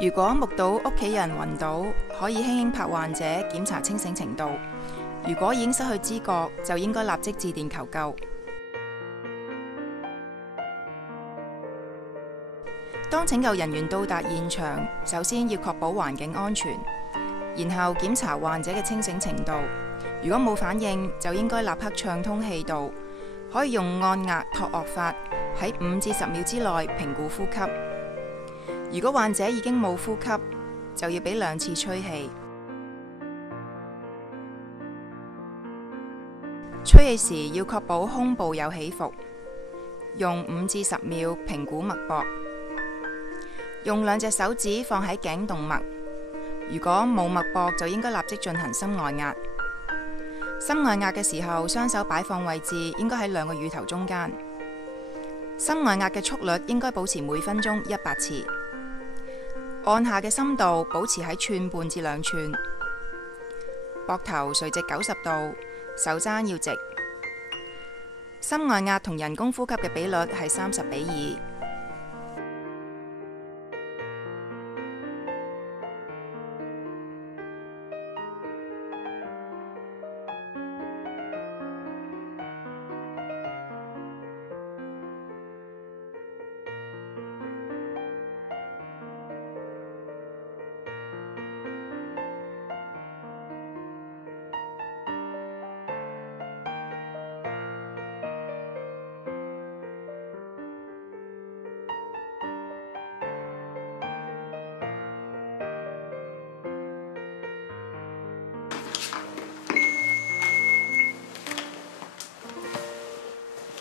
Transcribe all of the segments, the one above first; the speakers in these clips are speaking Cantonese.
如果目睹屋企人暈倒，可以輕輕拍患者檢查清醒程度。如果已經失去知覺，就應該立即致電求救。當拯救人員到達現場，首先要確保環境安全，然後檢查患者嘅清醒程度。如果冇反應，就應該立刻暢通氣道，可以用按壓托顎法喺5至10秒之內評估呼吸。如果患者已經冇呼吸，就要俾2次吹氣。吹氣時要確保胸部有起伏，用5至10秒評估脈搏。用2隻手指放喺頸動脈，如果冇脈搏，就應該立即進行心外壓。心外壓嘅時候，雙手擺放位置應該喺2個乳頭中間。心外壓嘅速率應該保持每分鐘100次。按下嘅深度保持喺1.5寸至2寸。膊頭垂直90度，手踭要直。心外壓同人工呼吸嘅比率係30:2。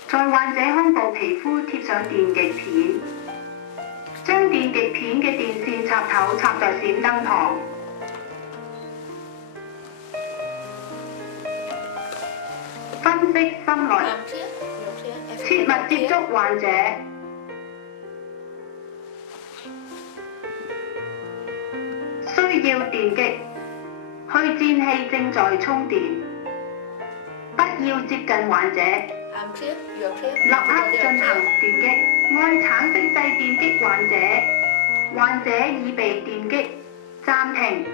在患者胸部皮膚貼上電極片，將電極片嘅電線插頭插在閃燈旁。分析心率，切勿接觸患者。需要電擊，去顫器正在充電，不要接近患者。立刻進行電擊，按橙色掣電擊患者。患者已被電擊，暫停，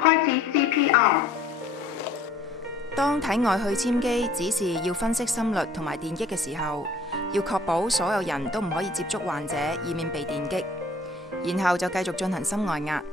開始 CPR。當體外去顫機指示要分析心率同埋電擊嘅時候，要確保所有人都唔可以接觸患者，以免被電擊。然後就繼續進行心外壓。